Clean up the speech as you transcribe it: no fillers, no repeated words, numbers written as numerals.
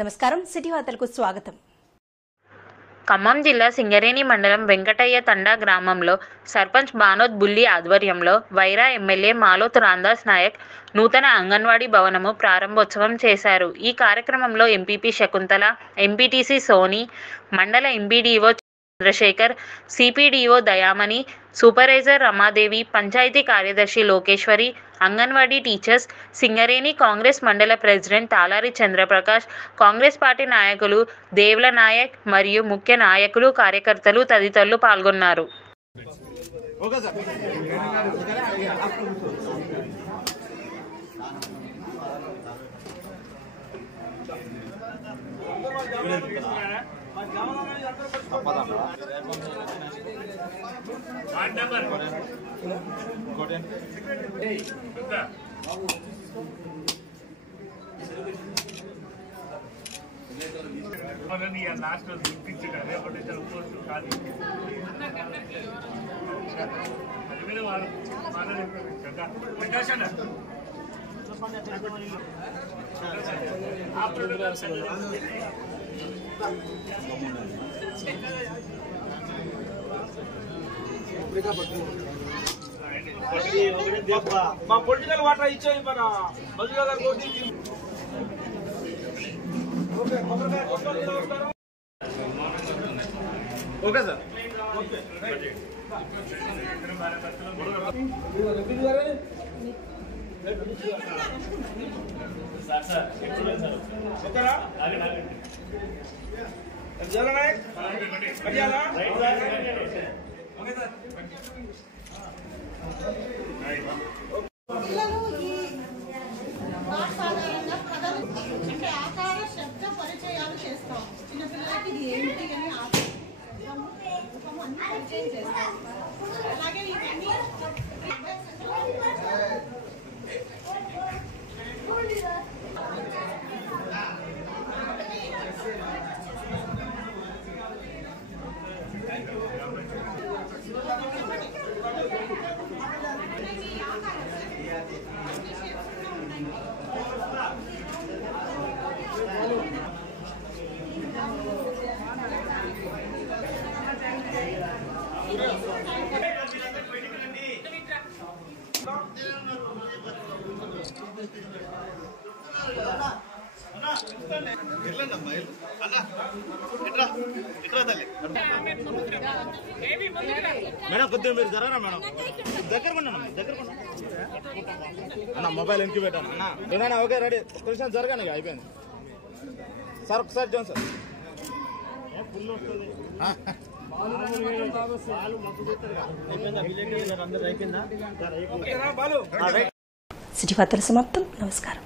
నమస్కారం సిటీ వార్తలకు స్వాగతం. ఖమ్మం జిల్లా సింగరేణి మండలం వెంకటయ్య తండా గ్రామంలో సర్పంచ్ బానోత్ బుల్లి ఆధ్వర్యంలో వైరా ఎమ్మెల్యే మాలోత్ రాందాస్ నాయక్ నూతన అంగన్వాడీ భవనము ప్రారంభోత్సవం చేశారు. ఈ కార్యక్రమంలో ఎంపీపీ శకుంతల, ఎంపీటీసీ సోని, మండల MPDO Chandrashekar, CPDO Dayamani, supervisor Ramadevi, panchayat కార్యదర్శి లోకేశ్వరి, అంగన్వాడీ టీచర్స్, సింగరేణి కాంగ్రెస్ మండల ప్రెసిడెంట్ తాలారి చంద్రప్రకాష్, కాంగ్రెస్ పార్టీ నాయకులు దేవ్ల నాయక్ మరియు ముఖ్య నాయకులు, కార్యకర్తలు తదితరులు పాల్గొన్నారు. మా పొలిటికల్ వాటర్ ఇచ్చేది మన మధుగా గారు ఓకే సార్. పిల్లలు ఈ సాధారణంగా పదాలు అంటే ఆకార శబ్ద పరిచయాలు చేస్తాం. చిన్నపిల్లలకి ఇది ఏంటి అని రూపము అన్ని పరిచయం చేస్తాం. అలాగే ఇవన్నీ మేడం కొద్దిగా మీరు జరగరా మేడం, దగ్గర అన్న మొబైల్ వెనక్కి పెట్టాను అన్న. ఓకే రెడీ, కొంచెం జరగాను అయిపోయింది సార్. ఒకసారి చూడండి సార్. సిటీ వార్తల సమాప్తం. నమస్కారం.